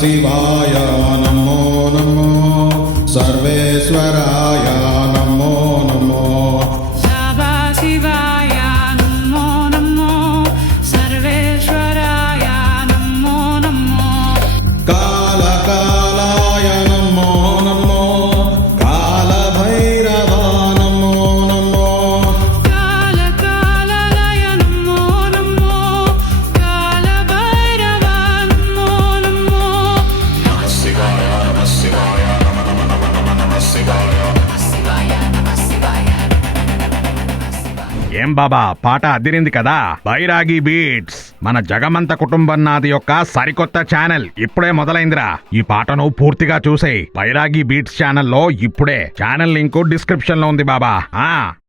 Sivaya namo namo. Sarveswara ఏం బాబా పాట అదిరింది కదా? బైరాగి బీట్స్. మన జగమంత కుటుంబం నాది యొక్క సరికొత్త ఛానల్. ఇప్పుడే మొదలైందిరా. ఈ పాటను పూర్తిగా చూసే బైరాగి బీట్స్ ఛానల్లో ఇప్పుడే. ఛానల్ లింకు డిస్క్రిప్షన్లో ఉంది బాబా. ఆ.